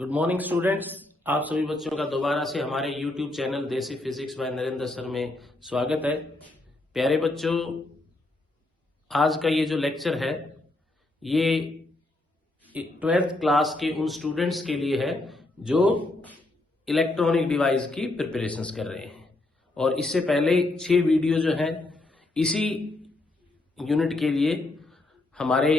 Good morning students. आप सभी बच्चों का दोबारा से हमारे YouTube चैनल देसी फिजिक्स बाय नरेंद्र सर में स्वागत है। प्यारे बच्चों, आज का ये जो लेक्चर है ये 12th क्लास के उन स्टूडेंट्स के लिए है जो इलेक्ट्रॉनिक डिवाइस की प्रिपरेशंस कर रहे हैं। और इससे पहले 6 वीडियो जो है इसी यूनिट के लिए हमारे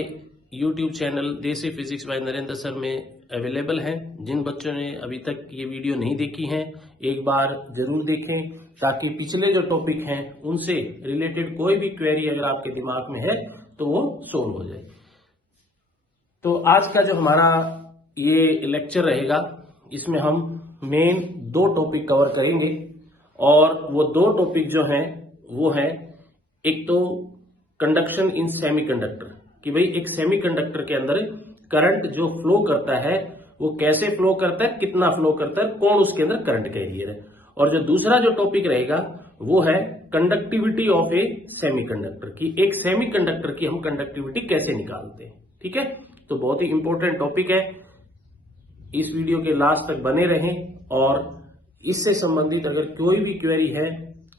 YouTube चैनल देसी फिजिक्स बाय नरेंद्र सर में अवेलेबल है। जिन बच्चों ने अभी तक ये वीडियो नहीं देखी हैं, एक बार जरूर देखें ताकि पिछले जो टॉपिक हैं उनसे रिलेटेड कोई भी क्वेरी अगर आपके दिमाग में है तो वो सोल्व हो जाए। तो आज का जो हमारा ये लेक्चर रहेगा इसमें हम मेन 2 टॉपिक कवर करेंगे और वो 2 टॉपिक जो हैं वो है एक तो कंडक्शन इन सेमीकंडक्टर, कि भाई एक सेमीकंडक्टर के अंदर करंट जो फ्लो करता है वो कैसे फ्लो करता है, कितना फ्लो करता है, कौन उसके अंदर करंट कैरियर है। और जो दूसरा जो टॉपिक रहेगा वो है कंडक्टिविटी ऑफ ए सेमीकंडक्टर, की एक सेमीकंडक्टर की हम कंडक्टिविटी कैसे निकालते हैं। ठीक है, तो बहुत ही इंपॉर्टेंट टॉपिक है। इस वीडियो के लास्ट तक बने रहें और इससे संबंधित अगर कोई भी क्वेरी है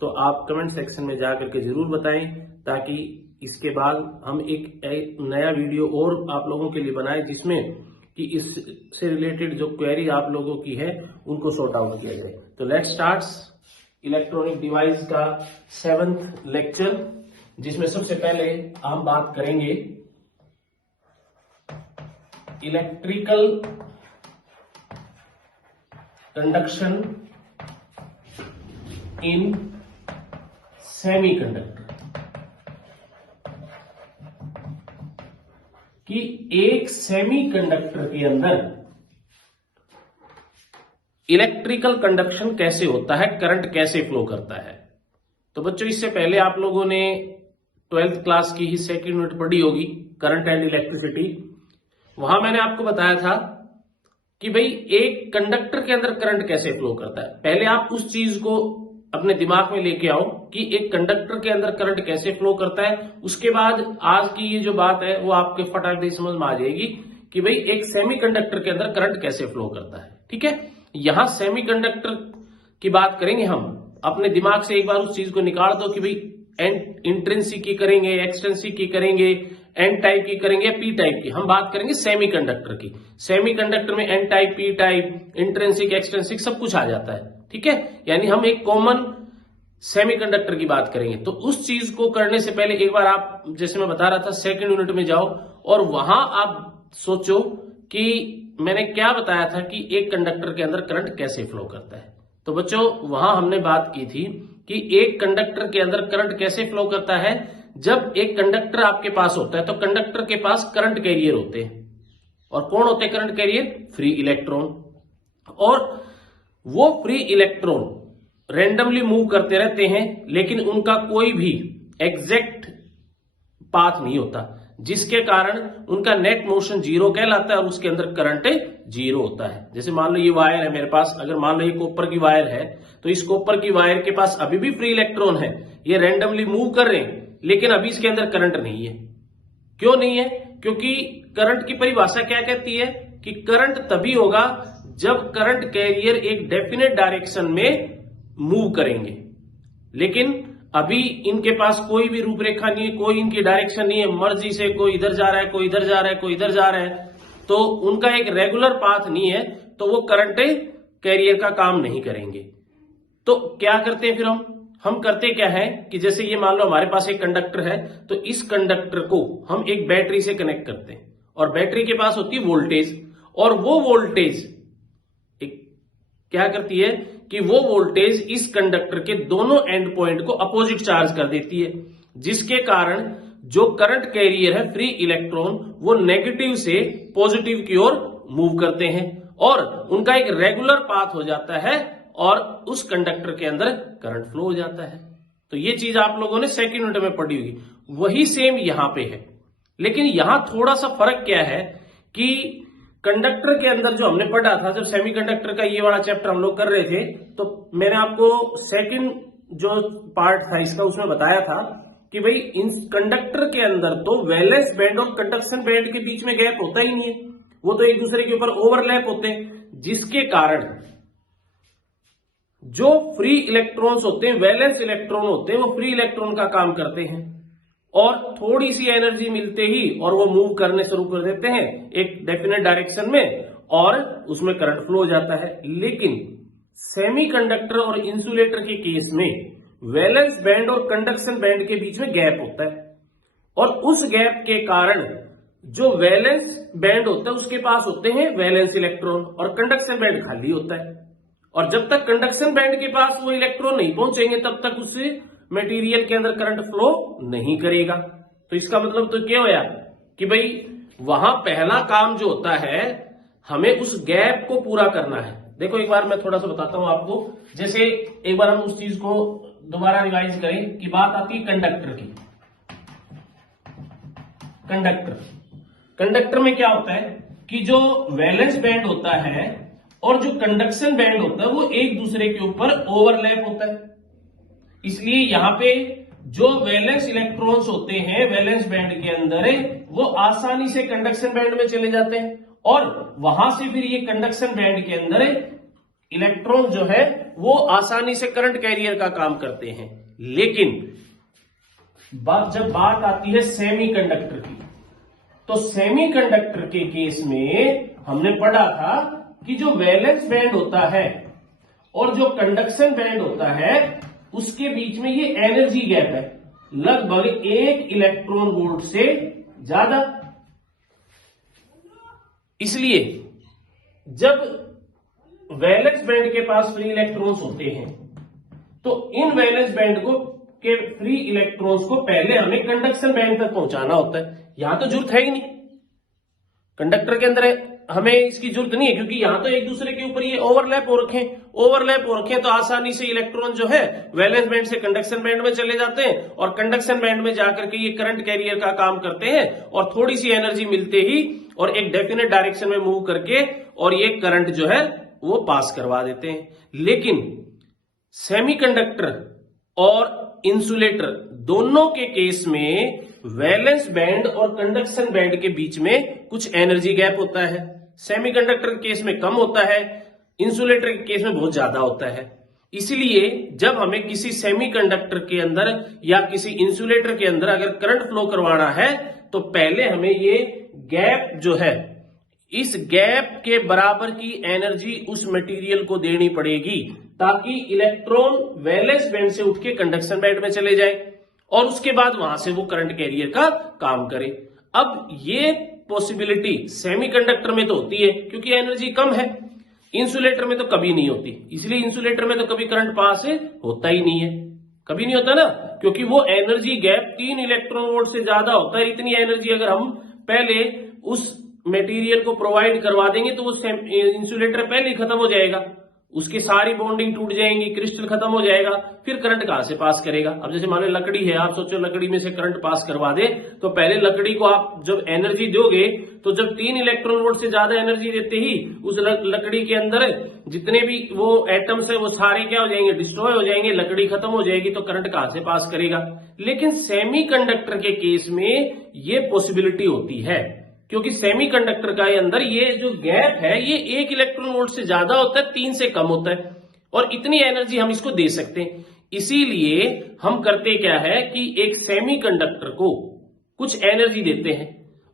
तो आप कमेंट सेक्शन में जाकर के जरूर बताएं ताकि इसके बाद हम एक नया वीडियो और आप लोगों के लिए बनाएं जिसमें कि इससे रिलेटेड जो क्वेरी आप लोगों की है उनको सॉर्ट आउट किया जाए। तो लेट्स स्टार्ट इलेक्ट्रॉनिक डिवाइस का 7th लेक्चर, जिसमें सबसे पहले हम बात करेंगे इलेक्ट्रिकल कंडक्शन इन सेमीकंडक्टर, कि एक सेमीकंडक्टर के अंदर इलेक्ट्रिकल कंडक्शन कैसे होता है, करंट कैसे फ्लो करता है। तो बच्चों, इससे पहले आप लोगों ने 12th क्लास की ही 2nd यूनिट पढ़ी होगी, करंट एंड इलेक्ट्रिसिटी। वहां मैंने आपको बताया था कि भाई एक कंडक्टर के अंदर करंट कैसे फ्लो करता है। पहले आप उस चीज को अपने दिमाग में लेके आओ कि एक कंडक्टर के अंदर करंट कैसे फ्लो करता है। उसके बाद आज की ये जो बात है वो आपके फटाक से समझ में आ जाएगी कि भाई एक सेमीकंडक्टर के अंदर करंट कैसे फ्लो करता है। ठीक है, यहां सेमीकंडक्टर की बात करेंगे हम। अपने दिमाग से एक बार उस चीज को निकाल दो कि भाई इंट्रिंसिक की करेंगे, एक्सट्रिंसिक की करेंगे, एन टाइप की करेंगे, पी टाइप की। हम बात करेंगे सेमीकंडक्टर की। सेमीकंडक्टर में N type, P type, intrinsic, extrinsic सब कुछ आ जाता है। ठीक है, यानी हम एक कॉमन सेमीकंडक्टर की बात करेंगे। तो उस चीज को करने से पहले एक बार आप, जैसे मैं बता रहा था, 2nd यूनिट में जाओ और वहां आप सोचो कि मैंने क्या बताया था कि एक कंडक्टर के अंदर करंट कैसे फ्लो करता है। तो बच्चों, वहां हमने बात की थी कि एक कंडक्टर के अंदर करंट कैसे फ्लो करता है। जब एक कंडक्टर आपके पास होता है तो कंडक्टर के पास करंट कैरियर होते हैं। और कौन होते हैं करंट कैरियर? Free electron. और वो फ्री इलेक्ट्रॉन रैंडमली मूव करते रहते हैं, लेकिन उनका कोई भी एग्जैक्ट पाथ नहीं होता, जिसके कारण उनका नेट मोशन 0 कहलाता है और उसके अंदर करंट 0 होता है। जैसे मान लो ये वायर है मेरे पास, अगर मान लो ये कॉपर की वायर है तो इस कॉपर की वायर के पास अभी भी फ्री इलेक्ट्रॉन है, ये रैंडमली मूव कर रहे हैं, लेकिन अभी इसके अंदर करंट नहीं है। क्यों नहीं है? क्योंकि करंट की परिभाषा क्या कहती है कि करंट तभी होगा जब करंट कैरियर एक डेफिनेट डायरेक्शन में मूव करेंगे। लेकिन अभी इनके पास कोई भी रूपरेखा नहीं है, कोई इनकी डायरेक्शन नहीं है, मर्जी से कोई इधर जा रहा है, कोई इधर जा रहा है, कोई इधर जा रहा है, तो उनका एक रेगुलर पाथ नहीं है, तो वो करंट कैरियर का काम नहीं करेंगे। तो क्या करते हैं फिर हम करते क्या है कि जैसे ये मान लो हमारे पास एक कंडक्टर है, तो इस कंडक्टर को हम एक बैटरी से कनेक्ट करते हैं और बैटरी के पास होती है वोल्टेज, और वो वोल्टेज क्या करती है कि वो वोल्टेज इस कंडक्टर के दोनों एंड पॉइंट को अपोजिट चार्ज कर देती है, जिसके कारण जो करंट कैरियर है फ्री इलेक्ट्रॉन वो नेगेटिव से पॉजिटिव की ओर मूव करते हैं और उनका एक रेगुलर पाथ हो जाता है और उस कंडक्टर के अंदर करंट फ्लो हो जाता है। तो ये चीज आप लोगों ने 2nd यूनिट में पढ़ी होगी, वही सेम यहां पे है। लेकिन यहां थोड़ा सा फर्क क्या है कि कंडक्टर के अंदर जो हमने पढ़ा था, जब सेमीकंडक्टर का ये वाला चैप्टर हम लोग कर रहे थे, तो मैंने आपको 2nd जो पार्ट था इसका उसमें बताया था कि भाई इन कंडक्टर के अंदर तो वैलेंस बैंड और कंडक्शन बैंड के बीच में गैप होता ही नहीं है। वो तो एक दूसरे के ऊपर ओवरलैप होते हैं, जिसके कारण जो फ्री इलेक्ट्रॉन्स होते हैं, वैलेंस इलेक्ट्रॉन होते हैं, वो फ्री इलेक्ट्रॉन का काम करते हैं और थोड़ी सी एनर्जी मिलते ही और वो मूव करने शुरू कर देते हैं एक डेफिनेट डायरेक्शन में और उसमें करंट फ्लो हो जाता है। लेकिन सेमीकंडक्टर और इंसुलेटर के केस में वैलेंस बैंड और कंडक्शन बैंड के बीच में गैप होता है और उस गैप के कारण जो वैलेंस बैंड होता है उसके पास होते हैं वैलेंस इलेक्ट्रॉन और कंडक्शन बैंड खाली होता है। और जब तक कंडक्शन बैंड के पास वो इलेक्ट्रॉन नहीं पहुंचेंगे तब तक उस मटेरियल के अंदर करंट फ्लो नहीं करेगा। तो इसका मतलब तो क्या होया कि भाई वहां पहला काम जो होता है हमें उस गैप को पूरा करना है। देखो एक बार मैं थोड़ा सा बताता हूं आपको, जैसे एक बार हम उस चीज को दोबारा रिवाइज करें कि बात आती है कंडक्टर की। कंडक्टर में क्या होता है कि जो वैलेंस बैंड होता है और जो कंडक्शन बैंड होता है वो एक दूसरे के ऊपर ओवरलैप होता है। इसलिए यहां पे जो वैलेंस इलेक्ट्रॉन्स होते हैं वैलेंस बैंड के अंदर वो आसानी से कंडक्शन बैंड में चले जाते हैं और वहां से फिर ये कंडक्शन बैंड के अंदर इलेक्ट्रॉन जो है वो आसानी से करंट कैरियर का काम करते हैं। लेकिन जब बात आती है सेमीकंडक्टर की, तो सेमीकंडक्टर के केस में हमने पढ़ा था कि जो वैलेंस बैंड होता है और जो कंडक्शन बैंड होता है उसके बीच में ये एनर्जी गैप है लगभग 1 इलेक्ट्रॉन वोल्ट से ज्यादा। इसलिए जब वैलेंस बैंड के पास फ्री इलेक्ट्रॉन्स होते हैं तो इन वैलेंस बैंड को के फ्री इलेक्ट्रॉन्स को पहले हमें कंडक्शन बैंड तक पहुंचाना होता है। यहां तो जरूरत है ही नहीं, कंडक्टर के अंदर हमें इसकी जरूरत नहीं है क्योंकि यहां तो एक दूसरे के ऊपर ये ओवरलैप हो रखे तो आसानी से इलेक्ट्रॉन जो है वैलेंस बैंड से कंडक्शन बैंड में चले जाते हैं और कंडक्शन बैंड में जाकर के ये करंट कैरियर का काम करते हैं और थोड़ी सी एनर्जी मिलते ही और एक डेफिनेट डायरेक्शन में मूव करके और ये करंट जो है वो पास करवा देते हैं। लेकिन सेमीकंडक्टर और इंसुलेटर दोनों के केस में वैलेंस बैंड और कंडक्शन बैंड के बीच में कुछ एनर्जी गैप होता है। सेमीकंडक्टर के केस में कम होता है, इंसुलेटर के केस में बहुत ज्यादा होता है। इसलिए जब हमें किसी सेमीकंडक्टर के अंदर या किसी इंसुलेटर के अंदर अगर करंट फ्लो करवाना है तो पहले हमें ये गैप जो है इस गैप के बराबर की एनर्जी उस मटेरियल को देनी पड़ेगी ताकि इलेक्ट्रॉन वैलेंस बैंड से उठ के कंडक्शन बैंड में चले जाए और उसके बाद वहां से वो करंट कैरियर का काम करे। अब ये पॉसिबिलिटी सेमीकंडक्टर में तो होती है क्योंकि एनर्जी कम है, इंसुलेटर में तो कभी नहीं होती। इसलिए इंसुलेटर में तो कभी करंट पास होता ही नहीं है, कभी नहीं होता ना, क्योंकि वो एनर्जी गैप 3 इलेक्ट्रॉन वोल्ट से ज्यादा होता है। इतनी एनर्जी अगर हम पहले उस मटेरियल को प्रोवाइड करवा देंगे तो वो इंसुलेटर पहले ही खत्म हो जाएगा, उसकी सारी बॉन्डिंग टूट जाएंगी, क्रिस्टल खत्म हो जाएगा, फिर करंट कहां से पास करेगा। अब जैसे मान लो लकड़ी है, आप सोचो लकड़ी में से करंट पास करवा दे तो पहले लकड़ी को आप जब एनर्जी दोगे तो जब 3 इलेक्ट्रॉन वोल्ट से ज्यादा एनर्जी देते ही उस लकड़ी के अंदर जितने भी वो एटम्स है वो सारे क्या हो जाएंगे, डिस्ट्रॉय हो जाएंगे, लकड़ी खत्म हो जाएगी, तो करंट कहां से पास करेगा। लेकिन सेमीकंडक्टर के केस में ये पॉसिबिलिटी होती है क्योंकि सेमीकंडक्टर का अंदर ये जो गैप है ये 1 इलेक्ट्रॉन वोल्ट से ज्यादा होता है, 3 से कम होता है और इतनी एनर्जी हम इसको दे सकते हैं। इसीलिए हम करते क्या है कि एक सेमीकंडक्टर को कुछ एनर्जी देते हैं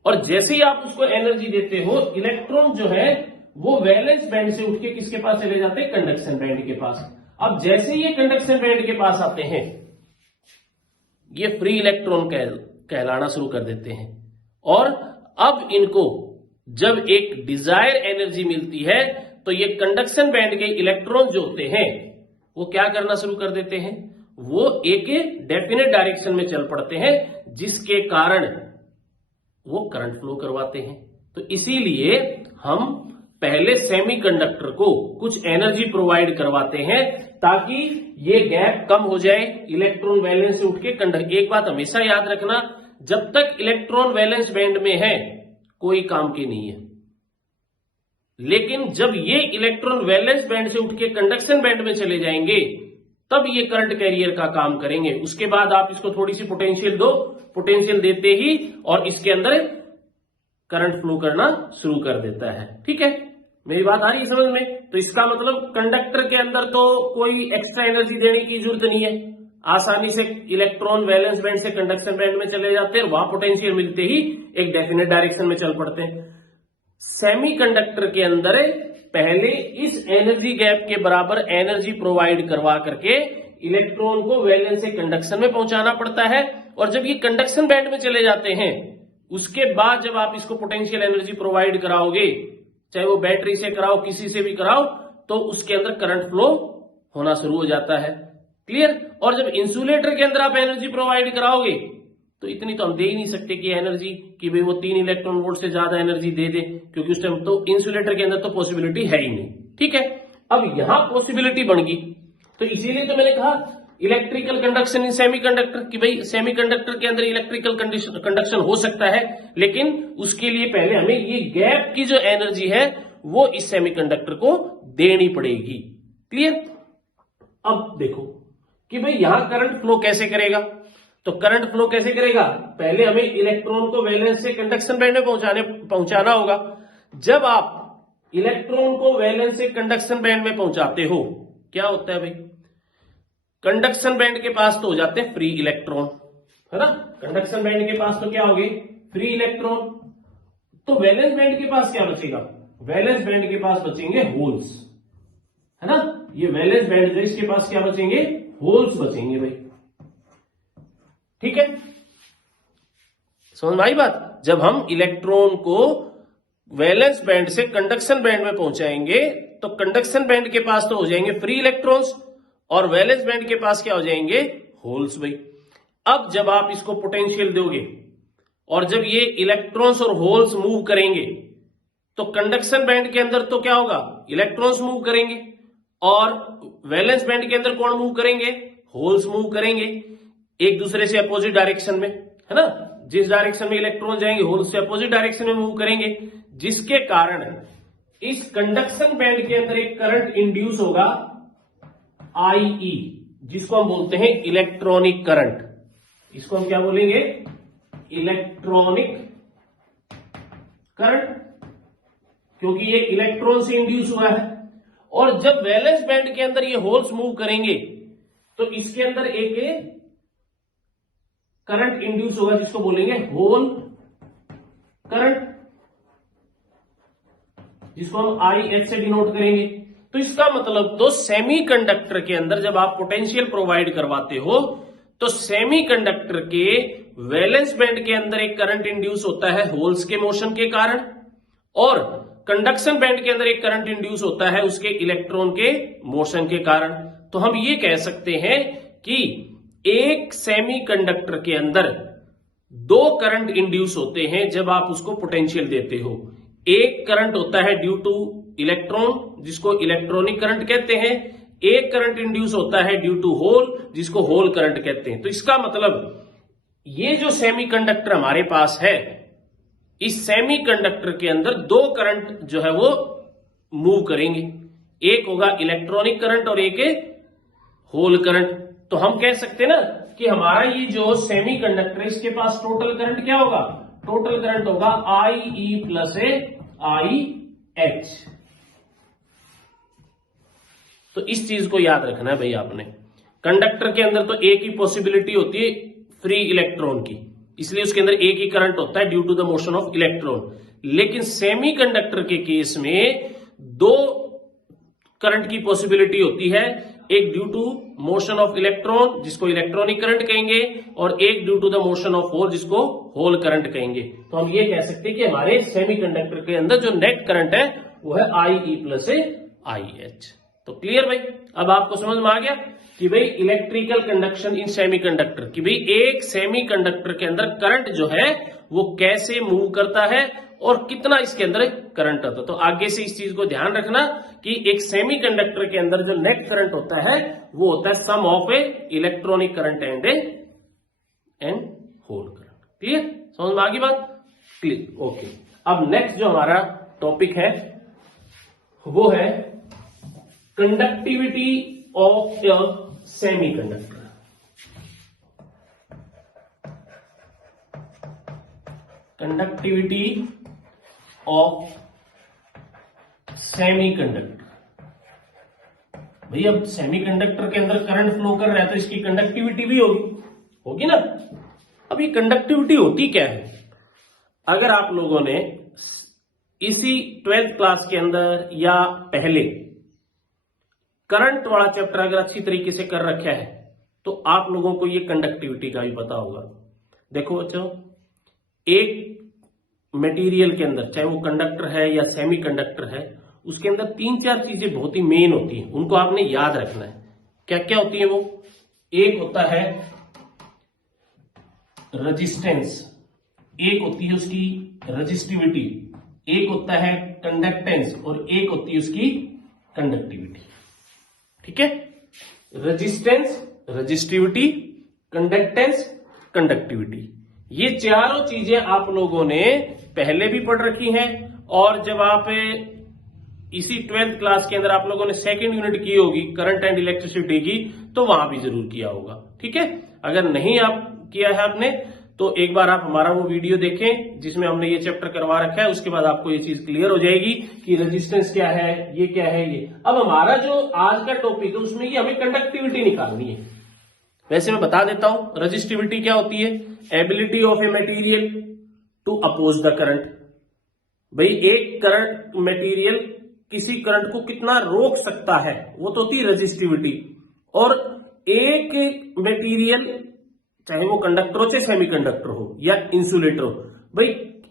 और जैसे ही आप उसको एनर्जी देते हो इलेक्ट्रॉन जो है वो वैलेंस बैंड से उठ के किसके पास चले जाते हैं, कंडक्शन बैंड के पास। अब जैसे ये कंडक्शन बैंड के पास आते हैं ये फ्री इलेक्ट्रॉन कहलाना शुरू कर देते हैं और अब इनको जब एक डिजायर एनर्जी मिलती है तो ये कंडक्शन बैंड के इलेक्ट्रॉन जो होते हैं वो क्या करना शुरू कर देते हैं, वो एक डेफिनेट डायरेक्शन में चल पड़ते हैं जिसके कारण वो करंट फ्लो करवाते हैं। तो इसीलिए हम पहले सेमीकंडक्टर को कुछ एनर्जी प्रोवाइड करवाते हैं ताकि ये गैप कम हो जाए, इलेक्ट्रॉन वैलेंस से उठ के कंडक्ट। एक बात हमेशा याद रखना, जब तक इलेक्ट्रॉन वैलेंस बैंड में है कोई काम की नहीं है, लेकिन जब ये इलेक्ट्रॉन वैलेंस बैंड से उठ के कंडक्शन बैंड में चले जाएंगे तब ये करंट कैरियर का काम करेंगे। उसके बाद आप इसको थोड़ी सी पोटेंशियल दो, पोटेंशियल देते ही और इसके अंदर करंट फ्लो करना शुरू कर देता है। ठीक है, मेरी बात आ रही है समझ में? तो इसका मतलब कंडक्टर के अंदर तो कोई एक्स्ट्रा एनर्जी देने की जरूरत नहीं है, आसानी से इलेक्ट्रॉन वैलेंस बैंड से कंडक्शन बैंड में चले जाते हैं, वहां पोटेंशियल मिलते ही एक डेफिनेट डायरेक्शन में चल पड़ते हैं। सेमीकंडक्टर के अंदर पहले इस एनर्जी गैप के बराबर एनर्जी प्रोवाइड करवा करके इलेक्ट्रॉन को वैलेंस से कंडक्शन में पहुंचाना पड़ता है, और जब ये कंडक्शन बैंड में चले जाते हैं उसके बाद जब आप इसको पोटेंशियल एनर्जी प्रोवाइड कराओगे, चाहे वो बैटरी से कराओ किसी से भी कराओ, तो उसके अंदर करंट फ्लो होना शुरू हो जाता है। क्लियर? और जब इंसुलेटर के अंदर आप एनर्जी प्रोवाइड कराओगे तो इतनी तो हम दे ही नहीं सकते कि एनर्जी कि भाई वो 3 इलेक्ट्रॉन वोल्ट से ज्यादा एनर्जी दे दे, क्योंकि उस टाइम तो इंसुलेटर के अंदर तो पॉसिबिलिटी है ही नहीं। ठीक है, अब यहां पॉसिबिलिटी बन गई, तो इसीलिए तो मैंने कहा इलेक्ट्रिकल कंडक्शन इन सेमीकंडक्टर कि भाई सेमीकंडक्टर के अंदर इलेक्ट्रिकल कंडक्शन हो सकता है, लेकिन उसके लिए पहले हमें ये गैप की जो एनर्जी है वो इस सेमीकंडक्टर को देनी पड़ेगी। क्लियर? अब देखो कि भाई यहां करंट फ्लो कैसे करेगा, तो करंट फ्लो कैसे करेगा, पहले हमें इलेक्ट्रॉन को वैलेंस से कंडक्शन बैंड में पहुंचाना होगा। जब आप इलेक्ट्रॉन को वैलेंस से कंडक्शन बैंड में पहुंचाते हो, क्या होता है भाई, कंडक्शन बैंड के पास तो हो जाते हैं फ्री इलेक्ट्रॉन, है ना, कंडक्शन बैंड के पास तो क्या हो गए, फ्री इलेक्ट्रॉन। तो वैलेंस बैंड के पास क्या बचेगा, वैलेंस बैंड के पास बचेंगे होल्स, है ना, ये वैलेंस बैंड जो इसके पास क्या बचेंगे, होल्स बचेंगे भाई। ठीक है, समझ में आई बात? जब हम इलेक्ट्रॉन को वैलेंस बैंड से कंडक्शन बैंड में पहुंचाएंगे तो कंडक्शन बैंड के पास तो हो जाएंगे फ्री इलेक्ट्रॉन्स, और वैलेंस बैंड के पास क्या हो जाएंगे, होल्स भाई। अब जब आप इसको पोटेंशियल दोगे और जब ये इलेक्ट्रॉन्स और होल्स मूव करेंगे तो कंडक्शन बैंड के अंदर तो क्या होगा, इलेक्ट्रॉन्स मूव करेंगे, और वैलेंस बैंड के अंदर कौन मूव करेंगे, होल्स मूव करेंगे, एक दूसरे से अपोजिट डायरेक्शन में, है ना, जिस डायरेक्शन में इलेक्ट्रॉन जाएंगे होल्स से अपोजिट डायरेक्शन में मूव करेंगे, जिसके कारण इस कंडक्शन बैंड के अंदर एक करंट इंड्यूस होगा IE, जिसको हम बोलते हैं इलेक्ट्रॉनिक करंट। इसको हम क्या बोलेंगे, इलेक्ट्रॉनिक करंट, क्योंकि ये इलेक्ट्रॉन से इंड्यूस हुआ है। और जब वैलेंस बैंड के अंदर ये होल्स मूव करेंगे तो इसके अंदर एक करंट इंड्यूस होगा जिसको बोलेंगे होल करंट, जिसको हम IH से डिनोट करेंगे। तो इसका मतलब तो सेमीकंडक्टर के अंदर जब आप पोटेंशियल प्रोवाइड करवाते हो तो सेमीकंडक्टर के वैलेंस बैंड के अंदर एक करंट इंड्यूस होता है होल्स के मोशन के कारण, और कंडक्शन बैंड के अंदर एक करंट इंड्यूस होता है उसके इलेक्ट्रॉन के मोशन के कारण। तो हम ये कह सकते हैं कि एक सेमीकंडक्टर के अंदर 2 करंट इंड्यूस होते हैं जब आप उसको पोटेंशियल देते हो। एक करंट होता है ड्यू टू इलेक्ट्रॉन, जिसको इलेक्ट्रॉनिक करंट कहते हैं, एक करंट इंड्यूस होता है ड्यू टू होल, जिसको होल करंट कहते हैं। तो इसका मतलब ये जो सेमीकंडक्टर हमारे पास है, इस सेमीकंडक्टर के अंदर 2 करंट जो है वो मूव करेंगे, एक होगा इलेक्ट्रॉनिक करंट और एक होल करंट। तो हम कह सकते हैं ना कि हमारा ये जो सेमीकंडक्टर है इसके पास टोटल करंट क्या होगा, टोटल करंट होगा IE प्लस IH। तो इस चीज को याद रखना है भाई आपने। कंडक्टर के अंदर तो एक ही पॉसिबिलिटी होती है फ्री इलेक्ट्रॉन की, इसलिए उसके अंदर एक ही करंट होता है due to the motion of electron. लेकिन सेमीकंडक्टर के केस में 2 करंट की पॉसिबिलिटी होती है, एक due to motion of electron जिसको इलेक्ट्रॉनिक करंट कहेंगे, और एक due to the motion of hole जिसको होल करंट कहेंगे। तो हम ये कह सकते हैं कि हमारे सेमीकंडक्टर के अंदर जो नेट करंट है वो है IE प्लस IH। तो क्लियर भाई, अब आपको समझ में आ गया कि भाई इलेक्ट्रिकल कंडक्शन इन सेमीकंडक्टर, कि भाई एक सेमीकंडक्टर के अंदर करंट जो है वो कैसे मूव करता है और कितना इसके अंदर करंट आता है। तो आगे से इस चीज को ध्यान रखना कि एक सेमीकंडक्टर के अंदर जो नेट करंट होता है वो होता है sum of electronic current and hole current. Clear, समझ में आ गई बात? Clear, okay. अब नेक्स्ट जो हमारा टॉपिक है वो है conductivity of a semiconductor. Conductivity of semiconductor. भाई अब सेमीकंडक्टर के अंदर करंट फ्लो कर रहा है तो इसकी कंडक्टिविटी भी होगी ना। अब ये कंडक्टिविटी होती क्या है? अगर आप लोगों ने इसी 12th क्लास के अंदर या पहले करंट वाला चैप्टर अगर अच्छी तरीके से कर रखा है तो आप लोगों को ये कंडक्टिविटी का भी पता होगा। देखो बच्चों, एक मटेरियल के अंदर चाहे वो कंडक्टर है या सेमीकंडक्टर है, उसके अंदर 3-4 चीजें बहुत ही मेन होती हैं, उनको आपने याद रखना है। क्या क्या होती है वो? एक होता है रेजिस्टेंस, एक होती है उसकी रेजिस्टिविटी, एक होता है कंडक्टेंस और एक होती है उसकी कंडक्टिविटी। ठीक है, रेजिस्टेंस, रेजिस्टिविटी, कंडक्टेंस, कंडक्टिविटी, ये चारों चीजें आप लोगों ने पहले भी पढ़ रखी हैं और जब आप इसी 12th क्लास के अंदर आप लोगों ने सेकंड यूनिट की होगी करंट एंड इलेक्ट्रिसिटी की तो वहां भी जरूर किया होगा। ठीक है, अगर नहीं आप किया है आपने तो एक बार आप हमारा वो वीडियो देखें जिसमें हमने ये चैप्टर करवा रखा है, उसके बाद आपको ये चीज क्लियर हो जाएगी कि रेजिस्टेंस क्या है, ये क्या है ये। अब हमारा जो आज का टॉपिक है उसमें ये हमें कंडक्टिविटी निकालनी है। वैसे मैं बता देता हूं रेजिस्टिविटी क्या होती है। Ability of a material to oppose the current. भाई एक करंट मटेरियल किसी करंट को कितना रोक सकता है वो तो होती है रेजिस्टिविटी। और एक मटेरियल चाहे वो कंडक्टर हो चाहे सेमीकंडक्टर हो या इंसुलेटर हो, भाई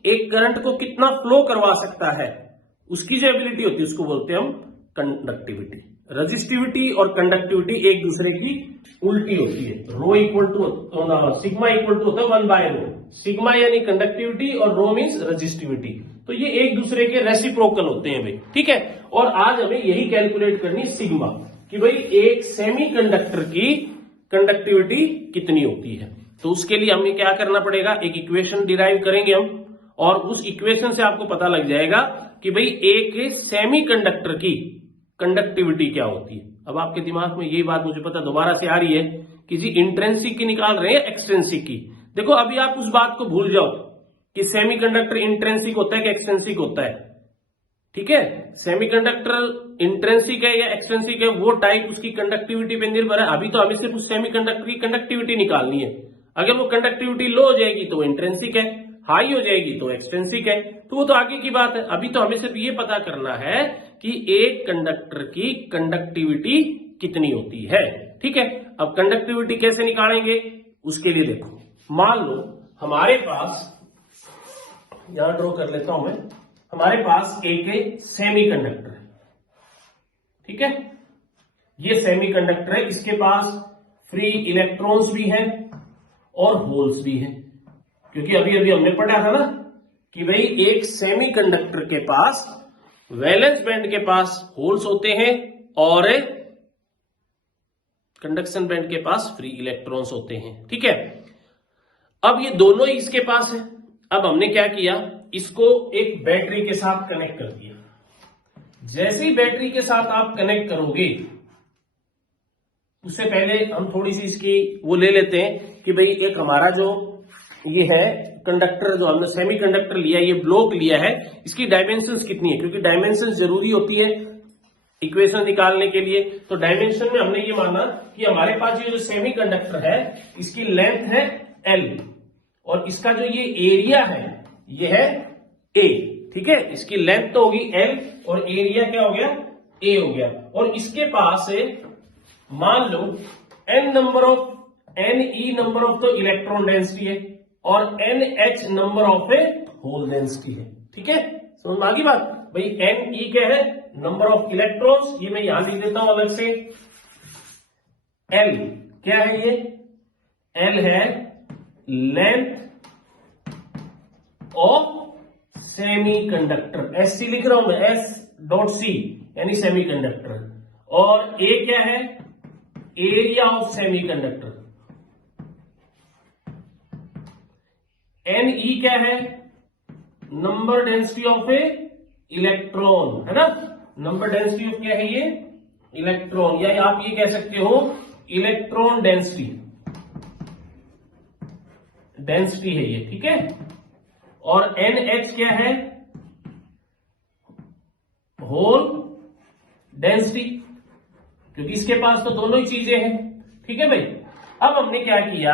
एक करंट को कितना फ्लो करवा सकता है उसकी जो एबिलिटी होती है उसको बोलते हैं हम कंडक्टिविटी। रेजिस्टिविटी और कंडक्टिविटी एक दूसरे की उल्टी होती है। Rho equal to sigma equal to होता है 1/रो। सिग्मा यानी कंडक्टिविटी और रो मीन्स रेजिस्टिविटी, तो ये एक दूसरे के रेसिप्रोकल होते हैं भाई। ठीक है, और आज हमें यही कैलकुलेट करनी है सिग्मा कि भाई एक सेमीकंडक्टर की कंडक्टिविटी कितनी होती है। तो उसके लिए हमें क्या करना पड़ेगा, एक इक्वेशन डिराइव करेंगे हम और उस इक्वेशन से आपको पता लग जाएगा कि भाई एक सेमीकंडक्टर की कंडक्टिविटी क्या होती है। अब आपके दिमाग में यही बात मुझे पता दोबारा से आ रही है, किसी इंट्रिंसिक की निकाल रहे हैं एक्सट्रिंसिक की। देखो अभी आप उस बात को भूल जाओ कि सेमीकंडक्टर इंट्रिंसिक होता है कि एक्सट्रिंसिक होता है। ठीक है, सेमीकंडक्टर इंट्रिंसिक है या एक्सट्रिंसिक है वो टाइप उसकी कंडक्टिविटी पे निर्भर है। अभी तो हमें सिर्फ उस सेमीकंडक्टर की कंडक्टिविटी निकालनी है। अगर वो कंडक्टिविटी लो हो जाएगी तो इंट्रिंसिक है, हाई हो जाएगी तो एक्सट्रिंसिक है, तो वो तो आगे की बात है। अभी तो हमें सिर्फ ये पता करना है कि एक कंडक्टर की कंडक्टिविटी कितनी होती है। ठीक है, अब कंडक्टिविटी कैसे निकालेंगे उसके लिए देखो, मान लो हमारे पास, यहां ड्रॉ कर लेता हूं मैं, हमारे पास एक सेमीकंडक्टर है। ठीक है, ये सेमीकंडक्टर है, इसके पास फ्री इलेक्ट्रॉन्स भी हैं और होल्स भी हैं, क्योंकि अभी अभी हमने पढ़ा था ना कि भाई एक सेमीकंडक्टर के पास वैलेंस बैंड के पास होल्स होते हैं और कंडक्शन बैंड के पास फ्री इलेक्ट्रॉन्स होते हैं। ठीक है, अब ये दोनों ही इसके पास है। अब हमने क्या किया, इसको एक बैटरी के साथ कनेक्ट कर दिया। जैसे ही बैटरी के साथ आप कनेक्ट करोगे, उससे पहले हम थोड़ी सी इसकी वो ले लेते हैं कि भाई एक हमारा जो ये है कंडक्टर, जो हमने सेमीकंडक्टर लिया, ये ब्लॉक लिया है, इसकी डायमेंशंस कितनी है, क्योंकि डायमेंशंस जरूरी होती है इक्वेशन निकालने के लिए। तो डायमेंशन में हमने ये माना कि हमारे पास ये जो सेमीकंडक्टर है इसकी लेंथ है L और इसका जो ये एरिया है ये है A। ठीक है, इसकी लेंथ तो होगी L और एरिया क्या हो गया, A हो गया। और इसके पास मान लो N नंबर ऑफ तो इलेक्ट्रॉन डेंसिटी है और NH number of hole density है। ठीक है, समझ में आ गई बात। भाई Ne क्या है, नंबर ऑफ इलेक्ट्रॉन्स, ये मैं यहां लिख देता हूं अलग से। L क्या है, ये L है लेंथ ऑफ सेमीकंडक्टर, SC लिख रहा हूं मैं, S.C यानी सेमीकंडक्टर। और A क्या है, एरिया ऑफ सेमीकंडक्टर। Ne क्या है, number density of A electron, है ना। नंबर डेंसिटी ऑफ क्या है, ये इलेक्ट्रॉन, या आप ये कह सकते हो इलेक्ट्रॉन डेंसिटी है ये। ठीक है, और NH क्या है, होल डेंसिटी, क्योंकि इसके पास तो दोनों ही चीजें हैं। ठीक है भाई। अब हमने क्या किया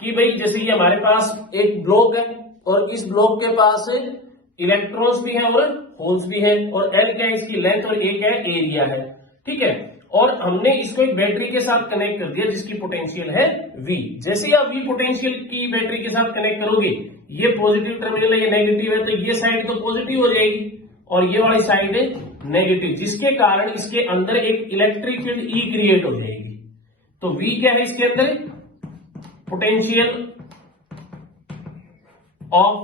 कि भाई जैसे ये हमारे पास एक ब्लॉक है और इस ब्लॉक के पास इलेक्ट्रॉन्स भी हैं और होल्स भी हैं, और एल क्या है इसकी लेंथ और ए क्या है एरिया है। ठीक है। और हमने इसको एक बैटरी के साथ कनेक्ट कर दिया जिसकी पोटेंशियल है V। जैसे ही आप V पोटेंशियल की बैटरी के साथ कनेक्ट करोगे, ये पॉजिटिव टर्मिनल है, ये नेगेटिव है, तो ये साइड तो पॉजिटिव हो जाएगी और ये वाली साइड नेगेटिव, जिसके कारण इसके अंदर एक इलेक्ट्रिक फील्ड E क्रिएट हो जाएगी। तो V क्या है इसके अंदर पोटेंशियल ऑफ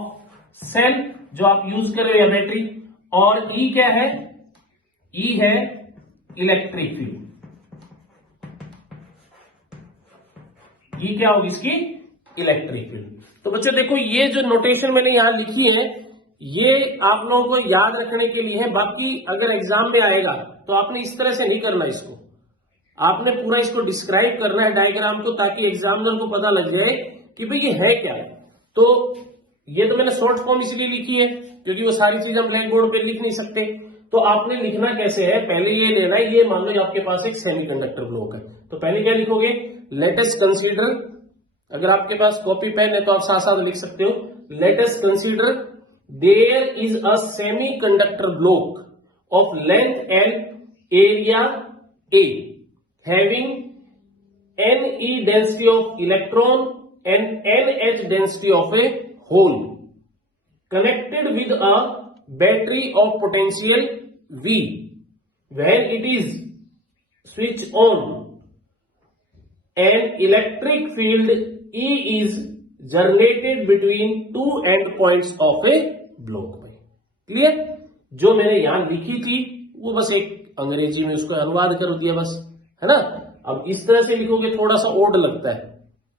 सेल जो आप यूज कर रहे हो या बैटरी, और E क्या है, E है इलेक्ट्रिक फील्ड। ये क्या होगी इसकी इलेक्ट्रिक फील्ड। तो बच्चों देखो ये जो नोटेशन मैंने यहां लिखी है ये आप लोगों को याद रखने के लिए है, बाकी अगर एग्जाम में आएगा तो आपने इस तरह से नहीं करना, इसको आपने पूरा इसको डिस्क्राइब करना है डायग्राम को, ताकि एग्जामिनर को पता लग जाए कि भाई ये है क्या। तो ये तो मैंने शॉर्ट फॉर्म इसलिए लिखी है क्योंकि वो सारी चीज हम ब्लैक बोर्ड पे लिख नहीं सकते। तो आपने लिखना कैसे है, पहले ये लेना है, ये मान लो आपके पास एक सेमीकंडक्टर ब्लॉक है, तो पहले क्या लिखोगे, लेट अस कंसीडर, अगर आपके पास कॉपी पेन है तो आप साथ साथ लिख सकते हो, let us consider there is a semiconductor block of length L area A having Ne density of electron and NH density of a hole connected with a battery of potential V. When it is switched on, an electric field E is generated between two endpoints of a block. Clear? जो मैंने यहां लिखी थी वो बस एक अंग्रेजी में उसको अनुवाद कर दिया बस, है ना। अब इस तरह से लिखोगे थोड़ा सा ओड लगता है,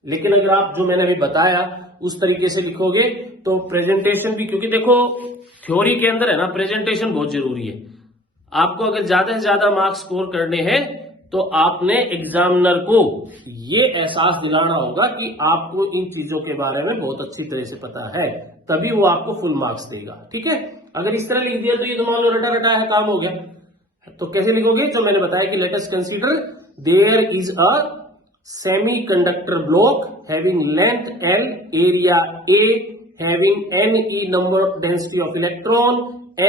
लेकिन अगर आप जो मैंने अभी बताया उस तरीके से लिखोगे तो प्रेजेंटेशन भी, क्योंकि देखो थ्योरी के अंदर है ना प्रेजेंटेशन बहुत जरूरी है। आपको अगर ज्यादा से ज्यादा मार्क्स स्कोर करने हैं तो आपने एग्जामिनर को ये एहसास दिलाना होगा कि आपको इन चीजों के बारे में बहुत अच्छी तरह से पता है, तभी वो आपको फुल मार्क्स देगा। ठीक है। अगर इस तरह लिख दिया तो ये तो मान लो रटा रटा है काम हो गया। तो कैसे लिखोगे, तो मैंने बताया कि let us consider there is a semiconductor block having length L, area A, having Ne number density of electron,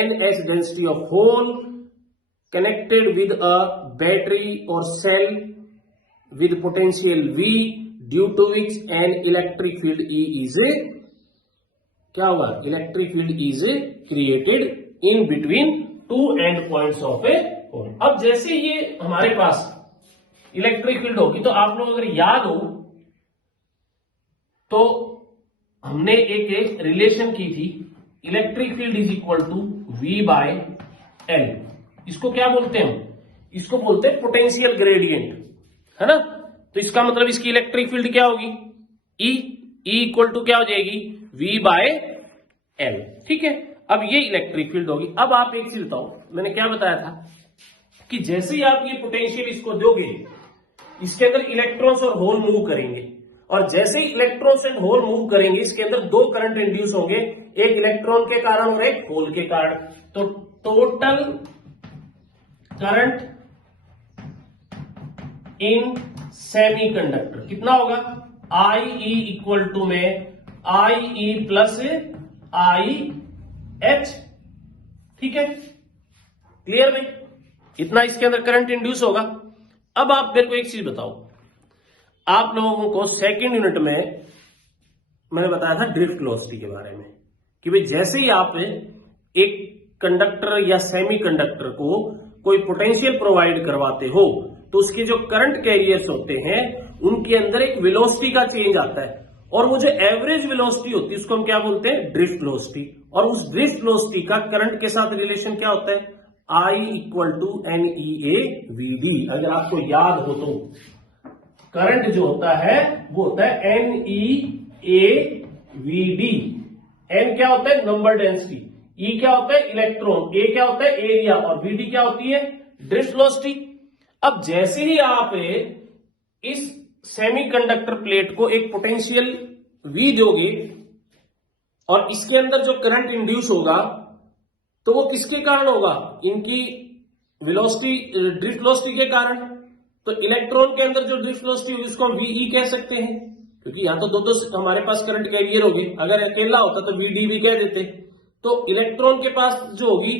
NH density of hole, connected with a battery or cell with potential V, due to which an electric field E is क्या होगा, electric field is created in between two endpoints of a hole। अब जैसे ये हमारे पास electric field होगी तो आप लोग अगर याद हो तो हमने एक रिलेशन की थी, electric field is equal to V by L। इसको क्या बोलते हैं, इसको बोलते हैं पोटेंशियल ग्रेडियंट, है ना। तो इसका मतलब इसकी इलेक्ट्रिक फील्ड क्या होगी, E इक्वल टू क्या हो जाएगी, V बाय L। ठीक है। अब ये इलेक्ट्रिक फील्ड होगी। अब आप एक चीज बताओ, मैंने क्या बताया था कि जैसे ही आप ये पोटेंशियल इसको दोगे, इसके अंदर इलेक्ट्रॉन्स और होल मूव करेंगे, और जैसे ही इलेक्ट्रॉन्स एंड होल मूव करेंगे इसके अंदर दो करंट इंड्यूस होंगे, एक इलेक्ट्रॉन के कारण और एक होल के कारण। तो टोटल करंट इन सेमीकंडक्टर कितना होगा, IE इक्वल टू में IE प्लस IH। ठीक है, क्लियर भाई, इतना इसके अंदर करंट इंड्यूस होगा। अब आप मेरे को एक चीज बताओ, आप लोगों को सेकंड यूनिट में मैंने बताया था ड्रिफ्ट वेलोसिटी के बारे में कि भाई जैसे ही आप एक कंडक्टर या सेमीकंडक्टर को कोई पोटेंशियल प्रोवाइड करवाते हो तो उसके जो करंट कैरियर्स होते हैं उनके अंदर एक वेलोसिटी का चेंज आता है, और वो जो एवरेज वेलोसिटी होती है उसको हम क्या बोलते हैं, ड्रिफ्ट वेलोसिटी। और उस ड्रिफ्ट वेलोसिटी का करंट के साथ रिलेशन क्या होता है, I इक्वल टू NEAVD। अगर आपको याद हो तो करंट जो होता है वो होता है NEAVD। N क्या होता है, नंबर डेंसिटी, E क्या होता है, इलेक्ट्रॉन, A क्या होता है, एरिया, और VD क्या होती है, ड्रिफ्ट वेलोसिटी। अब जैसे ही आप इस सेमीकंडक्टर प्लेट को एक पोटेंशियल V दोगे और इसके अंदर जो करंट इंड्यूस होगा तो वो किसके कारण होगा, इनकी वेलोसिटी, ड्रिफ्ट वेलोसिटी के कारण। तो इलेक्ट्रॉन के अंदर जो ड्रिफ्ट वेलोसिटी होगी उसको हम वीई कह सकते हैं, क्योंकि यहां तो दो हमारे पास करंट कैरियर होगी, अगर अकेला होता तो वीडी भी कह देते। तो इलेक्ट्रॉन के पास जो होगी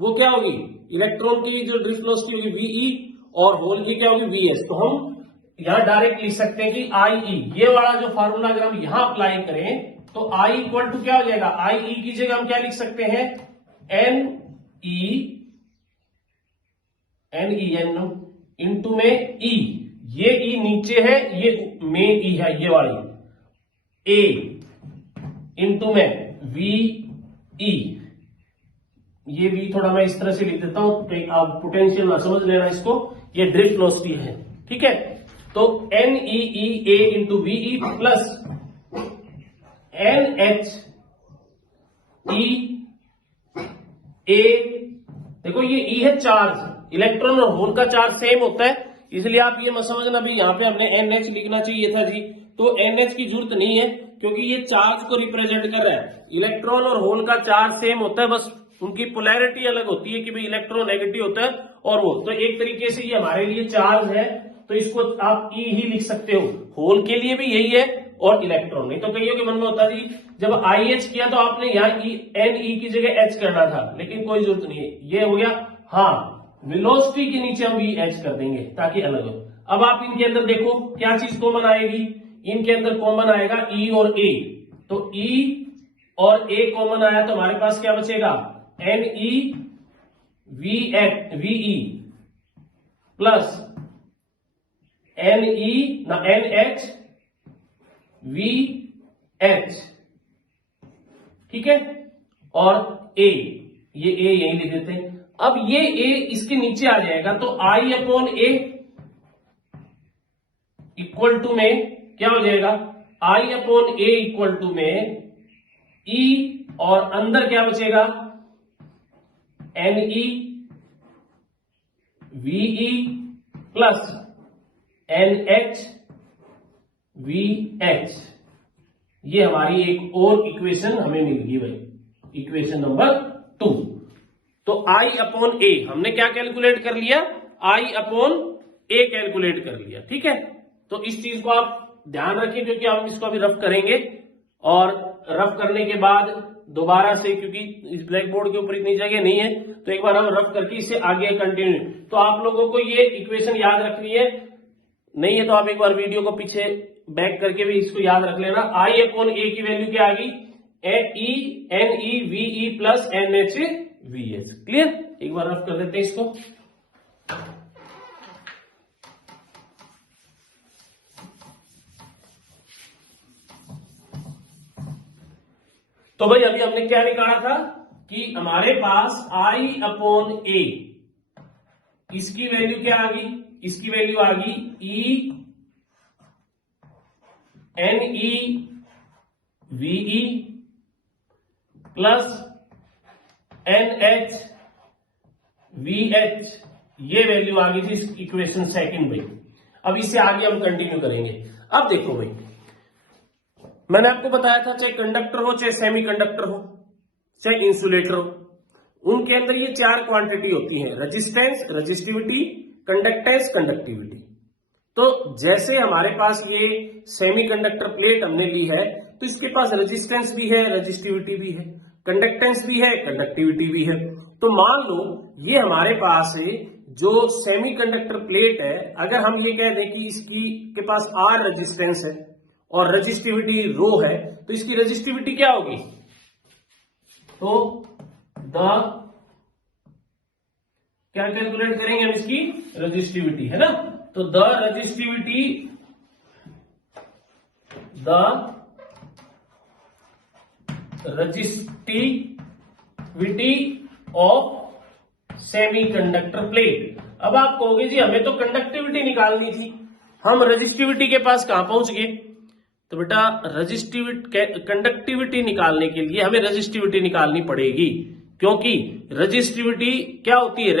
वो क्या होगी, इलेक्ट्रॉन की जो ड्रिफ्ट वेलोसिटी होगी वीई, और होल की क्या होगी वीएस। तो हम यहां डायरेक्ट लिख सकते हैं कि आईई, ये वाला जो फार्मूला अगर हम यहां अप्लाई करें तो आई इक्वल टू क्या हो जाएगा, आईई की जगह हम क्या लिख सकते हैं, एन इंटू में ई, ये ई नीचे है, ये में ई है, ये वाली ए इंटू में वी ई, ये वी थोड़ा मैं इस तरह से लिख देता हूं, आप पोटेंशियल ना समझ लेना इसको, ये ड्रिफ्ट वेलोसिटी है, ठीक है। तो N E A into V E plus N H E A, देखो ये ई है चार्ज, इलेक्ट्रॉन और होल का चार्ज सेम होता है, इसलिए आप ये मत समझना भी यहां पे हमने NH लिखना चाहिए था जी, तो NH की जरूरत नहीं है, क्योंकि ये चार्ज को रिप्रेजेंट कर रहा है। इलेक्ट्रॉन और होल का चार्ज सेम होता है, बस उनकी पोलैरिटी अलग होती है कि भाई इलेक्ट्रॉन नेगेटिव होता है और वो, तो एक तरीके से ये हमारे लिए चार्ज है, तो इसको आप ई ही लिख सकते हो। होल के लिए भी यही है और इलेक्ट्रॉन, नहीं तो कईयों के मन में होता जी जब IH किया तो आपने यहाँ NE की जगह H करना था, लेकिन कोई जरूरत नहीं है, ये हो गया। हाँ, वेलोसिटी के नीचे हम VH कर देंगे ताकि अलग हो। अब आप इनके अंदर देखो क्या चीज कॉमन आएगी, इनके अंदर कॉमन आएगा E और A, तो E और A कॉमन आया तो हमारे पास क्या बचेगा, NE VE plus NH VH, ठीक है, और A, ये A यही लिख देते हैं। अब ये A इसके नीचे आ जाएगा, तो I upon A equal to में क्या हो जाएगा, I upon A equal to में E, और अंदर क्या बचेगा, NE VE plus NH VH, ये हमारी एक और इक्वेशन हमें मिल गई भाई, इक्वेशन नंबर 2। तो I अपॉन A हमने क्या कैलकुलेट कर लिया, I अपॉन A कैलकुलेट कर लिया, ठीक है। तो इस चीज को आप ध्यान रखें, क्योंकि हम इसको अभी रफ करेंगे, और रफ करने के बाद दोबारा से, क्योंकि इस ब्लैक बोर्ड के ऊपर इतनी जगह नहीं है, तो एक बार हम रफ करके इसे आगे कंटिन्यू। तो आप लोगों को ये इक्वेशन याद रखनी है, नहीं है तो आप एक बार वीडियो को पीछे बैक करके भी इसको याद रख लेना। I अपॉन A की वैल्यू क्या आ गई, NE VE plus NH VH, clear. एक बार रफ कर देते हैं इसको। तो भाई अभी हमने क्या निकाला था कि हमारे पास I अपॉन A, इसकी वैल्यू क्या आ गई, इसकी वैल्यू आ गई NE VE plus NH VH, ये वैल्यू आ गई थी इक्वेशन सेकंड भाई। अब इससे आगे हम कंटिन्यू करेंगे। अब देखो भाई, मैंने आपको बताया था चाहे कंडक्टर हो, चाहे सेमीकंडक्टर हो, चाहे इंसुलेटर हो, उनके अंदर ये चार क्वांटिटी होती है, रेजिस्टेंस, रेजिस्टिविटी, कंडक्टेंस, कंडक्टिविटी। तो जैसे हमारे पास ये सेमीकंडक्टर प्लेट हमने ली है, तो इसके पास रेजिस्टेंस भी है, रेजिस्टिविटी भी है, कंडक्टेंस भी है, कंडक्टिविटी भी है। तो मान लो ये हमारे पास जो सेमीकंडक्टर प्लेट है, अगर हम ये कह दें कि इसकी के पास R रेजिस्टेंस है और रेजिस्टिविटी रो है, तो इसकी रेजिस्टिविटी क्या होगी, तो क्या कैलकुलेट करेंगे हम, इसकी रेजिस्टिविटी, है ना। तो the resistivity of semiconductor plate. अब आप कहोगे जी हमें तो कंडक्टिविटी निकालनी थी, हम रेजिस्टिविटी के पास कहां पहुंच गए। तो बेटा कंडक्टिविटी निकालने के लिए हमें रेजिस्टिविटी निकालनी पड़ेगी, क्योंकि रेजिस्टिविटी क्या होती है,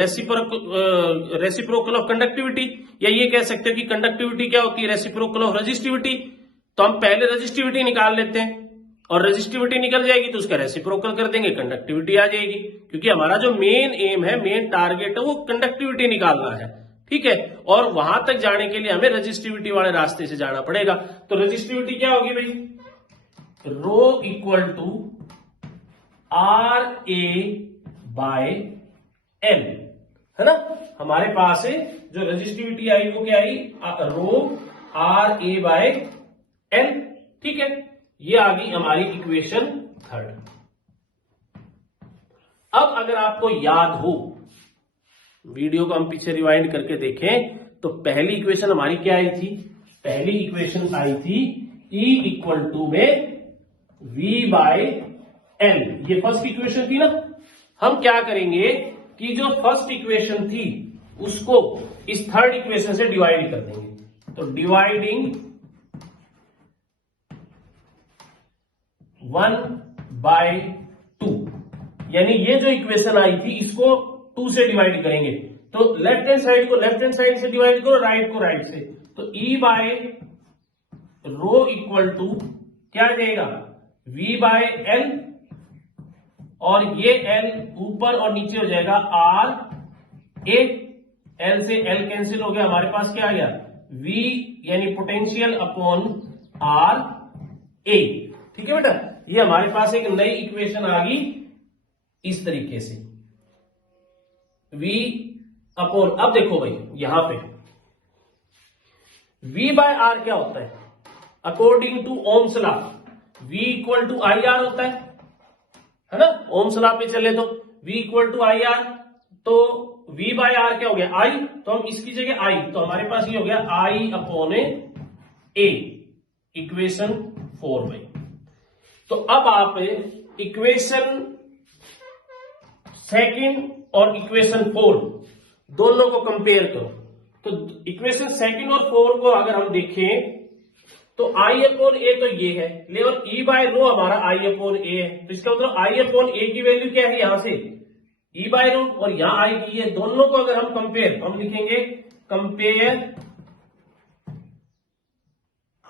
रेसिप्रोकल ऑफ कंडक्टिविटी, या ये कह सकते हैं कि कंडक्टिविटी क्या होती है, रेसिप्रोकल ऑफ रेजिस्टिविटी। तो हम पहले रेजिस्टिविटी निकाल लेते हैं और रेजिस्टिविटी निकल जाएगी तो उसका रेसिप्रोकल कर देंगे, कंडक्टिविटी आ जाएगी। क्योंकि हमारा जो मेन एम है, मेन टारगेट है, वो कंडक्टिविटी निकालना है, ठीक है। और वहां तक जाने के लिए हमें रेजिस्टिविटी वाले रास्ते से जाना पड़ेगा। तो रेजिस्टिविटी क्या होगी भाई, rho equal to R A by L, है ना। हमारे पास है जो रेजिस्टिविटी आई वो क्या आई, रो आर ए बाय एल, ठीक है। ये आ गई हमारी इक्वेशन 3। अब अगर आपको याद हो, वीडियो को हम पीछे रिवाइंड करके देखें तो पहली इक्वेशन हमारी क्या आई थी, पहली इक्वेशन आई थी E इक्वल टू में V बाय एल, ये फर्स्ट इक्वेशन थी ना। हम क्या करेंगे कि जो फर्स्ट इक्वेशन थी उसको इस थर्ड इक्वेशन से डिवाइड कर देंगे। तो डिवाइडिंग 1/2, यानी ये जो इक्वेशन आई थी इसको 2 से डिवाइड करेंगे। तो लेफ्ट हैंड साइड को लेफ्ट हैंड साइड से डिवाइड करो, राइट को राइट से। तो E by rho equal to क्या आ जाएगा, V बाय एल, और ये L ऊपर और नीचे हो जाएगा R A, L से L कैंसिल हो गया, हमारे पास क्या आ गया, V यानी पोटेंशियल अपॉन R A, ठीक है बेटा। ये हमारे पास एक नई इक्वेशन आ गई इस तरीके से, V अपॉन, अब देखो भाई यहां पे V बाय R क्या होता है, according to Ohm's law V equal to I R होता है ना। ओम्स लॉ पे चले तो V equal to I R, तो V बाय आर क्या हो गया, I, तो हम इसकी जगह I, तो हमारे पास ये हो गया I अपॉन A, इक्वेशन 4 भाई। तो अब आप इक्वेशन सेकंड और इक्वेशन 4 दोनों को कंपेयर करो। तो इक्वेशन सेकंड और 4 को अगर हम देखें तो आई अपॉन ए तो ये है, लेकिन ई बाय रो हमारा आई अपॉन ए है। तो इसका मतलब आई अपॉन ए की वैल्यू क्या है, यहां से ई बाय रो, और यहां आई की है। दोनों को अगर हम कंपेयर, हम लिखेंगे कंपेयर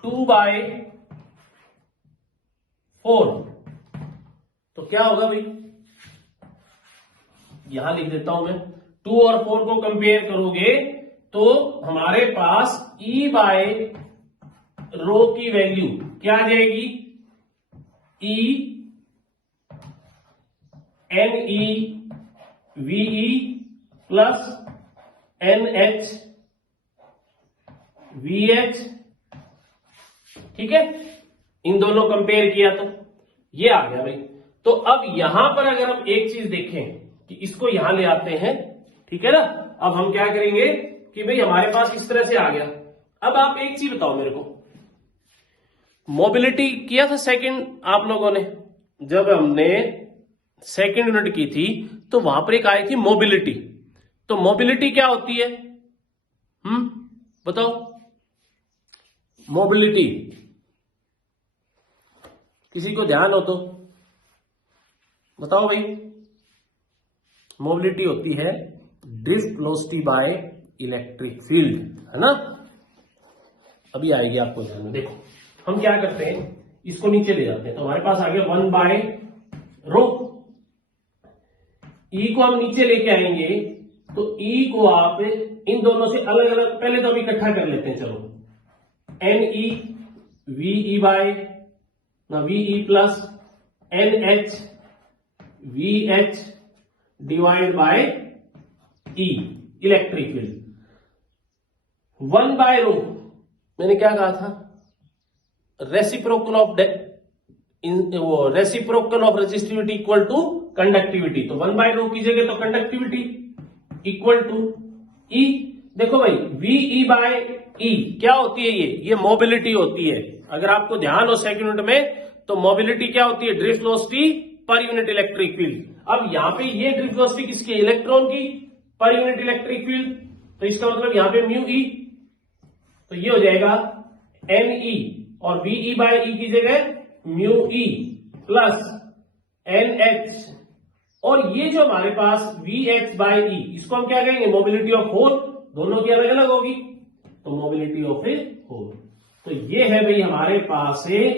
2/4, तो क्या होगा भाई, यहां लिख देता हूं मैं, 2 और 4 को कंपेयर करोगे तो हमारे पास ई बाय रो की वैल्यू क्या आ जाएगी, E NE VE plus NH VH, ठीक है। इन दोनों कंपेयर किया तो ये आ गया भाई। तो अब यहां पर अगर हम एक चीज देखें कि इसको यहां ले आते हैं, ठीक है ना। अब हम क्या करेंगे कि भाई हमारे पास इस तरह से आ गया। अब आप एक चीज बताओ मेरे को, मोबिलिटी किया था सेकंड आप लोगों ने, जब हमने सेकंड यूनिट की थी तो वहां पर एक आई थी मोबिलिटी। तो मोबिलिटी क्या होती है, बताओ, मोबिलिटी किसी को ध्यान हो तो बताओ भाई। मोबिलिटी होती है drift velocity by electric field, है ना। अभी आएगी आपको ध्यान में। देखो हम क्या करते हैं, इसको नीचे ले जाते हैं, तो हमारे पास आ गया 1/रो। E को हम नीचे लेके आएंगे तो E को आप इन दोनों से अलग अलग, पहले तो हम इकट्ठा कर लेते हैं, चलो। NE VE by VE plus NH VH divide by E, electric field. 1/रो मैंने क्या कहा था, reciprocal of resistivity equal to conductivity. तो 1/रो की जगह तो कंडक्टिविटी इक्वल टू E। देखो भाई VE बाय E क्या होती है, ये मोबिलिटी होती है। अगर आपको ध्यान हो सेकंड यूनिट में, तो मोबिलिटी क्या होती है, drift velocity per unit electric field. अब यहां पे ये ड्रिफ्ट वेलोसिटी किसकी, इलेक्ट्रॉन की पर यूनिट इलेक्ट्रिक फील्ड। तो इसका मतलब यहां पे म्यू ई, तो ये हो जाएगा NE, और VE बाय E की जगह म्यू ई प्लस NH, और ये जो हमारे पास VH बाय E, इसको हम क्या कहेंगे, मोबिलिटी ऑफ होल। दोनों की अलग अलग होगी, तो मोबिलिटी ऑफ ए होल। तो ये है भाई हमारे पास है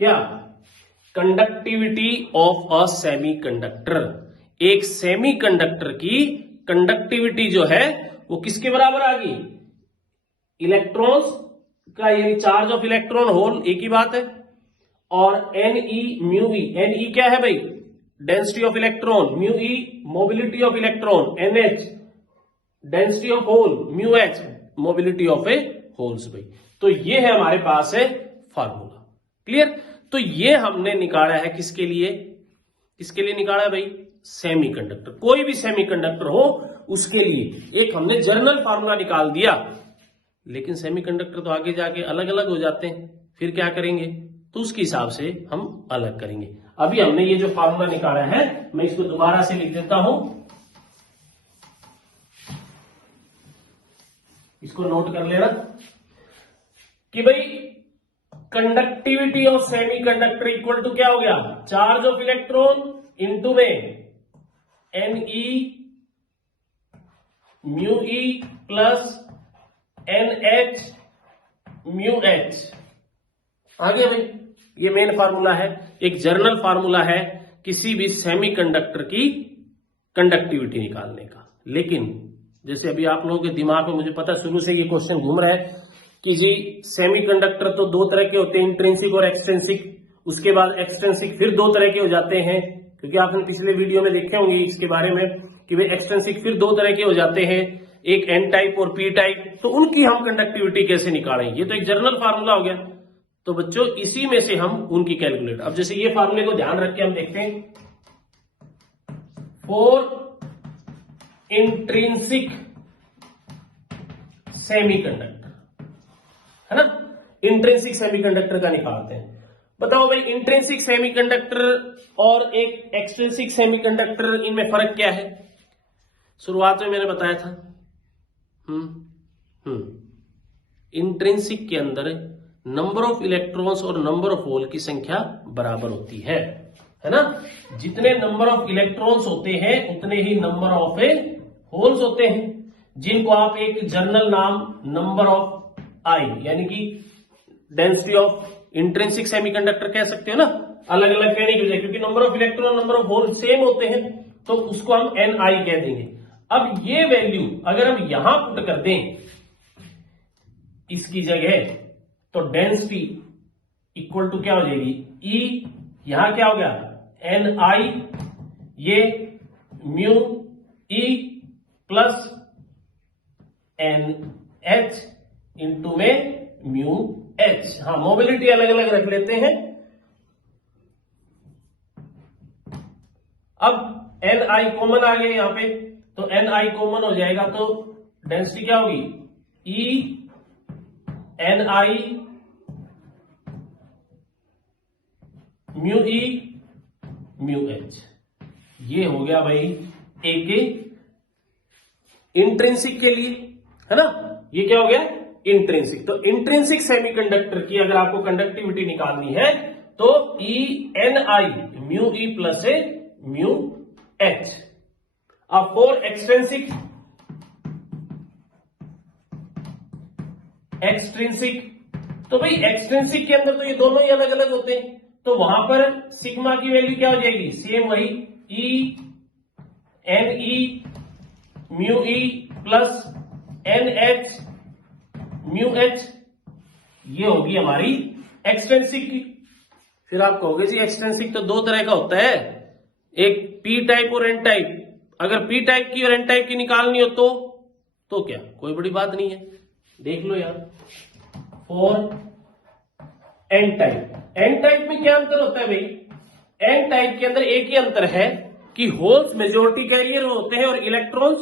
क्या, कंडक्टिविटी ऑफ अ सेमीकंडक्टर, एक सेमीकंडक्टर की कंडक्टिविटी जो है वो किसके बराबर आ गई, इलेक्ट्रॉन्स का, यानी चार्ज ऑफ इलेक्ट्रॉन होल, एक ही बात है, और N E mu E, N E क्या है भाई, density of electron, mu E mobility of electron, N H density of hole, mu H mobility of a holes भाई। तो ये है हमारे पास है फार्मूला, क्लियर। तो ये हमने निकाला है किसके लिए, किसके लिए निकाला है भाई, सेमीकंडक्टर, कोई भी सेमीकंडक्टर हो उसके लिए एक हमने जनरल फार्मूला निकाल दिया। लेकिन सेमीकंडक्टर तो आगे जाके अलग अलग हो जाते हैं, फिर क्या करेंगे, तो उसके हिसाब से हम अलग करेंगे। अभी हमने ये जो फार्मूला निकाला है मैं इसको दोबारा से लिख देता हूं, इसको नोट कर लेना कि भाई conductivity of semiconductor equal to क्या हो गया, चार्ज ऑफ इलेक्ट्रॉन इनटू में N E mu E plus N H mu H. आगे भाई ये मेन फार्मूला है, एक जर्नल फार्मूला है किसी भी सेमीकंडक्टर की कंडक्टिविटी निकालने का। लेकिन जैसे अभी आप लोगों के दिमाग में, मुझे पता शुरू से ये क्वेश्चन घूम रहा है कि जी सेमीकंडक्टर तो दो तरह के होते हैं, इंट्रिंसिक और एक्सट्रिंसिक, उसके बाद एक्सट्रिंसिक फिर दो तरह के हो जाते हैं, क्योंकि आपने पिछले वीडियो में देखे होंगे इसके बारे में कि भाई एक्सट्रिंसिक फिर दो तरह के हो जाते हैं, एक एन टाइप और पी टाइप। तो उनकी हम कंडक्टिविटी कैसे निकालेंगे, ये तो एक जनरल फार्मूला हो गया। तो बच्चों इसी में से हम उनकी कैलकुलेट, अब जैसे ये फार्मूले को ध्यान रख के हम देखते हैं, फॉर इंट्रिंसिक सेमीकंडक्टर, है ना, इंट्रिंसिक सेमीकंडक्टर का निकालते हैं। बताओ भाई इंट्रिंसिक सेमीकंडक्टर और एक एक्सट्रिंसिक सेमीकंडक्टर, इनमें फर्क क्या है। शुरुआत में मैंने बताया था, इंट्रिंसिक के अंदर नंबर ऑफ इलेक्ट्रॉन्स और नंबर ऑफ होल की संख्या बराबर होती है ना। जितने नंबर ऑफ इलेक्ट्रॉन्स होते हैं उतने ही नंबर ऑफ होल्स होते हैं, जिनको आप एक जनरल नाम नंबर ऑफ आई यानी कि डेंसिटी ऑफ इंट्रिंसिक सेमीकंडक्टर कह सकते हो ना, अलग अलग कहने की वजह, क्योंकि number of electron number of hole same होते हैं तो उसको हम एन आई कह देंगे। अब ये वैल्यू अगर हम यहां पुट कर दें इसकी जगह, तो डेंसिटी इक्वल टू क्या हो जाएगी, ई, यहां क्या हो गया एन आई, ये mu E plus N H into में म्यू एच। हाँ मोबिलिटी अलग अलग रख लेते हैं। अब एन आई कॉमन आ गया यहां पे, तो एन आई कॉमन हो जाएगा, तो डेंसिटी क्या होगी, ई एन आई म्यू ई म्यू एच। ये हो गया भाई एक इंट्रिंसिक के लिए, है ना, ये क्या हो गया इंट्रिंसिक। तो इंट्रिंसिक सेमीकंडक्टर की अगर आपको कंडक्टिविटी निकालनी है तो ई एन आई म्यू ई प्लस ए म्यू एच। अब फॉर एक्सट्रिंसिक, तो भाई एक्सट्रिंसिक के अंदर तो ये दोनों ही अलग अलग होते हैं, तो वहां पर सिग्मा की वैल्यू क्या हो जाएगी, सेम वही E N E mu E plus N H mu H, ये होगी हमारी एक्सट्रिंसिक की। फिर आप कहोगे जी एक्सट्रिंसिक तो दो तरह का होता है, एक पी टाइप और एन टाइप। अगर पी टाइप की और एन टाइप की निकालनी हो तो क्या, कोई बड़ी बात नहीं है, देख लो यार। For N type, N type में क्या अंतर होता है भाई, एन टाइप के अंदर एक ही अंतर है कि होल्स मेजोरिटी कैरियर होते हैं और इलेक्ट्रॉन्स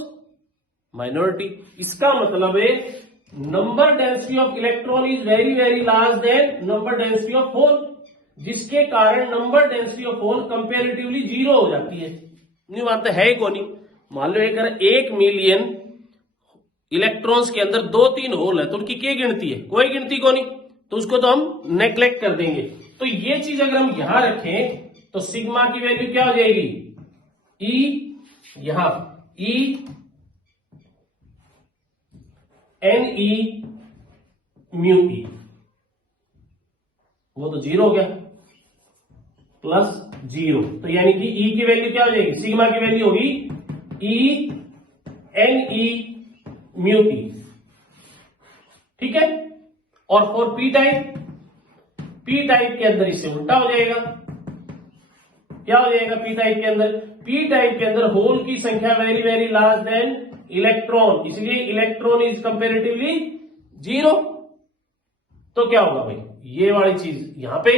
माइनॉरिटी। इसका मतलब है number density of electron is very very large than number density of hole, जिसके कारण number density of hole comparatively zero हो जाती है। नहीं मानते है ही कौन, मान लो अगर 1 मिलियन इलेक्ट्रॉन्स के अंदर 2-3 होल है तो उनकी क्या गिनती है, कोई गिनती को नहीं, तो उसको तो हम नेग्लेक्ट कर देंगे। तो ये चीज अगर हम यहां रखें तो सिग्मा की वैल्यू क्या हो जाएगी, ई, यहां ई एन ई म्यू ई, वो तो जीरो हो गया। प्लस 0। तो यानी कि E की वैल्यू क्या हो जाएगी, सिग्मा की वैल्यू होगी E NE म्यू T, ठीक है। और फॉर पी टाइप के अंदर इससे उल्टा हो जाएगा। क्या हो जाएगा पी टाइप के अंदर, पी टाइप के अंदर होल की संख्या very very large than electron, इसलिए इलेक्ट्रॉन इज कंपेरेटिवली 0। तो क्या होगा भाई, ये वाली चीज यहां पे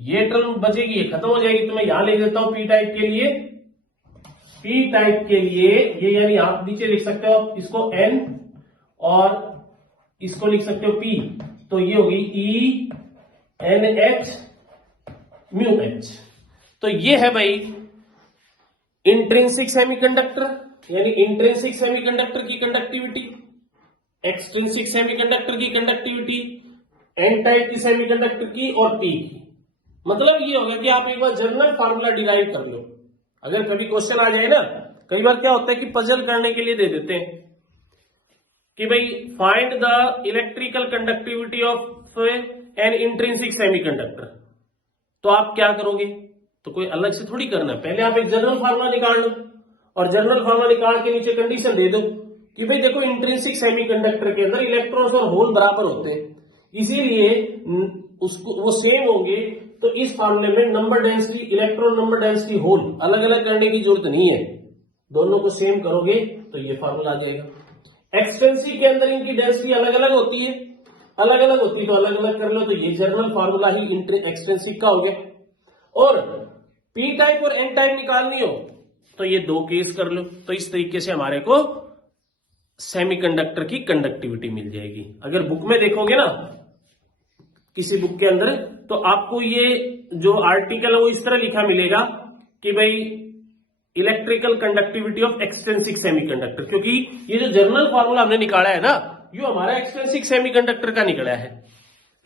ये टर्म बचेगी, ये खत्म हो जाएगी। तो मैं यहां लिख देता हूं पी टाइप के लिए ये, यानी आप नीचे लिख सकते हो इसको N और इसको लिख सकते हो P। तो ये होगी E NH म्यू H। तो ये है भाई इंट्रिंसिक सेमीकंडक्टर, यानी इंट्रिंसिक सेमीकंडक्टर की कंडक्टिविटी, एक्सट्रिंसिक सेमीकंडक्टर की कंडक्टिविटी, एन टाइप की सेमीकंडक्टर की और पी की। मतलब ये होगा कि आप एक बार जनरल फार्मूला डिराइव कर लो। अगर कभी क्वेश्चन आ जाए ना, कई बार क्या होता है कि पजल करने के लिए दे देते हैं कि भाई find the electrical conductivity of N intrinsic semiconductor. तो आप क्या करोगे, तो कोई अलग से थोड़ी करना है, पहले आप एक जनरल फार्मूला निकाल लो और जनरल फार्मूला निकाल के नीचे कंडीशन दे दो कि भाई देखो इंट्रिंसिक सेमीकंडक्टर के अंदर इलेक्ट्रॉन्स और होल बराबर होते हैं, इसीलिए उसको वो सेम होंगे। तो इस फार्मूले में number density, electron number density, hole अलग अलग करने की जरूरत नहीं है, दोनों को सेम करोगे तो ये फार्मूला आ जाएगा। एक्सटेंसिव के अंदर इनकी डेंसिटी अलग अलग होती है, तो अलग अलग कर लो, तो ये जनरल फार्मूला ही एक्सटेंसिव का हो गया। और पी टाइप और एन टाइप निकालनी हो तो ये दो केस कर लो। तो इस तरीके से हमारे को सेमीकंडक्टर की कंडक्टिविटी मिल जाएगी। अगर बुक में देखोगे ना किसी बुक के अंदर, तो आपको ये जो आर्टिकल है वो इस तरह लिखा मिलेगा कि भाई electrical conductivity of extrinsic semiconductor, क्योंकि ये जो जनरल फार्मूला हमने निकाला है ना, ये हमारा एक्सटेंसिक सेमीकंडक्टर का निकला है।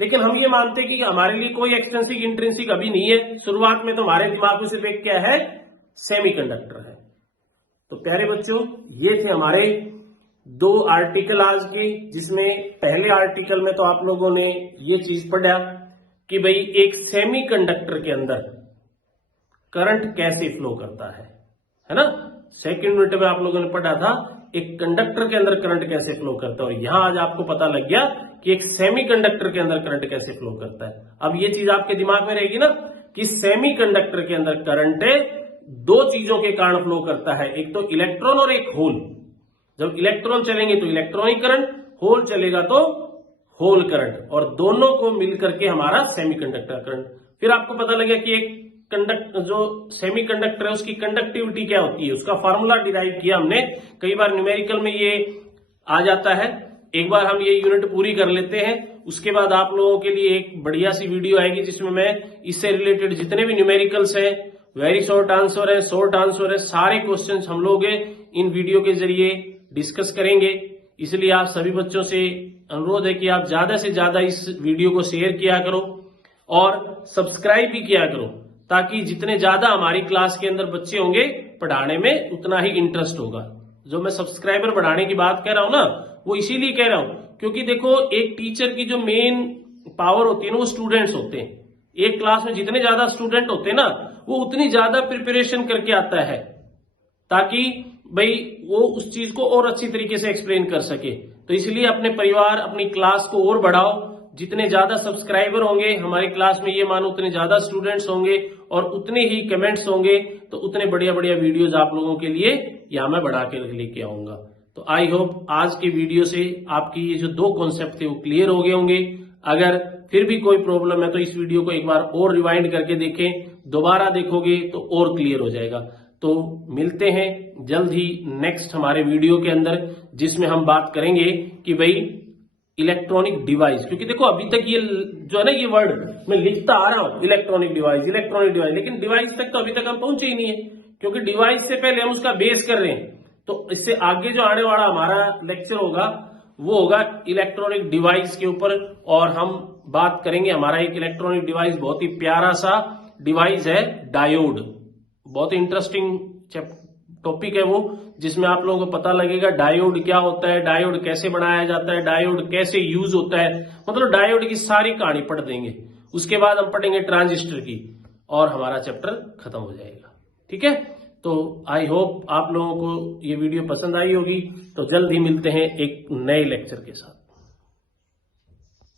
लेकिन हम ये मानते हैं कि हमारे लिए कोई एक्सटेंसिक इंट्रिंसिक अभी नहीं है, शुरुआत में तो हमारे दिमाग में सिर्फ एक क्या है, सेमीकंडक्टर है। तो प्यारे बच्चों, ये थे हमारे दो आर्टिकल आज के, जिसमें पहले आर्टिकल में तो आप लोगों ने ये चीज पढ़ा कि भाई एक सेमीकंडक्टर के अंदर करंट कैसे फ्लो करता है ना। सेकंड यूनिट में आप लोगों ने पढ़ा था एक कंडक्टर के अंदर करंट कैसे फ्लो करता है, और यहां आज आपको पता लग गया कि एक सेमीकंडक्टर के अंदर करंट कैसे फ्लो करता है। अब ये चीज आपके दिमाग में रहेगी ना कि सेमीकंडक्टर के अंदर करंट दो चीजों के कारण फ्लो करता है, एक तो इलेक्ट्रॉन और एक होल। जब इलेक्ट्रॉन चलेंगे तो इलेक्ट्रॉनिक करंट, होल चलेगा तो होल करंट, और दोनों को मिलकर के हमारा सेमीकंडक्टर करंट। फिर आपको पता लगे कि एक जो सेमीकंडक्टर है उसकी कंडक्टिविटी क्या होती है, उसका फार्मूला डिराइव किया हमने। कई बार न्यूमेरिकल में ये आ जाता है, एक बार हम ये यूनिट पूरी कर लेते हैं, उसके बाद आप लोगों के लिए एक बढ़िया सी वीडियो आएगी जिसमें मैं इससे रिलेटेड जितने भी न्यूमेरिकल्स है, वेरी शॉर्ट आंसर है, शॉर्ट आंसर है, सारे क्वेश्चंस हम लोग इन वीडियो के जरिए डिस्कस करेंगे। इसलिए आप सभी बच्चों से अनुरोध है कि आप ज्यादा से ज्यादा इस वीडियो को शेयर किया करो और सब्सक्राइब भी किया करो, ताकि जितने ज्यादा हमारी क्लास के अंदर बच्चे होंगे पढ़ाने में उतना ही इंटरेस्ट होगा। जो मैं सब्सक्राइबर बढ़ाने की बात कह रहा हूं ना, वो इसीलिए कह रहा हूं क्योंकि देखो एक टीचर की जो मेन पावर होती है ना, वो स्टूडेंट्स होते हैं। एक क्लास में जितने ज्यादा स्टूडेंट होते हैं ना, वो उतनी ज्यादा प्रिपरेशन करके आता है, ताकि भाई वो उस चीज को और अच्छी तरीके से एक्सप्लेन कर सके। तो इसलिए अपने परिवार, अपनी क्लास को और बढ़ाओ। जितने ज्यादा सब्सक्राइबर होंगे हमारी क्लास में, ये मानो उतने ज्यादा स्टूडेंट्स होंगे और उतने ही कमेंट्स होंगे, तो उतने बढ़िया बढ़िया वीडियोज आप लोगों के लिए यहाँ मैं बढ़ा के लेके आऊंगा। तो आई होप आज के वीडियो से आपकी ये जो दो कॉन्सेप्ट थे वो क्लियर हो गए होंगे। अगर फिर भी कोई प्रॉब्लम है तो इस वीडियो को एक बार और रिवाइंड करके देखें, दोबारा देखोगे तो और क्लियर हो जाएगा। तो मिलते हैं जल्द ही नेक्स्ट हमारे वीडियो के अंदर, जिसमें हम बात करेंगे कि भाई इलेक्ट्रॉनिक डिवाइस, क्योंकि देखो अभी तक ये जो है ना, ये वर्ड मैं लिखता आ रहा हूं इलेक्ट्रॉनिक डिवाइस, लेकिन डिवाइस तक तो अभी तक हम पहुंचे ही नहीं है, क्योंकि डिवाइस से पहले हम उसका बेस कर रहे हैं। तो इससे आगे जो आने वाला हमारा लेक्चर होगा वो होगा इलेक्ट्रॉनिक डिवाइस के ऊपर, और हम बात करेंगे हमारा एक इलेक्ट्रॉनिक डिवाइस, बहुत ही प्यारा सा डिवाइस है डायोड। बहुत ही इंटरेस्टिंग टॉपिक है वो, जिसमें आप लोगों को पता लगेगा डायोड क्या होता है, डायोड कैसे बनाया जाता है, डायोड कैसे यूज होता है, मतलब डायोड की सारी कहानी पढ़ देंगे। उसके बाद हम पढ़ेंगे ट्रांजिस्टर की, और हमारा चैप्टर खत्म हो जाएगा। ठीक है, तो आई होप आप लोगों को ये वीडियो पसंद आई होगी। तो जल्द ही मिलते हैं एक नए लेक्चर के साथ।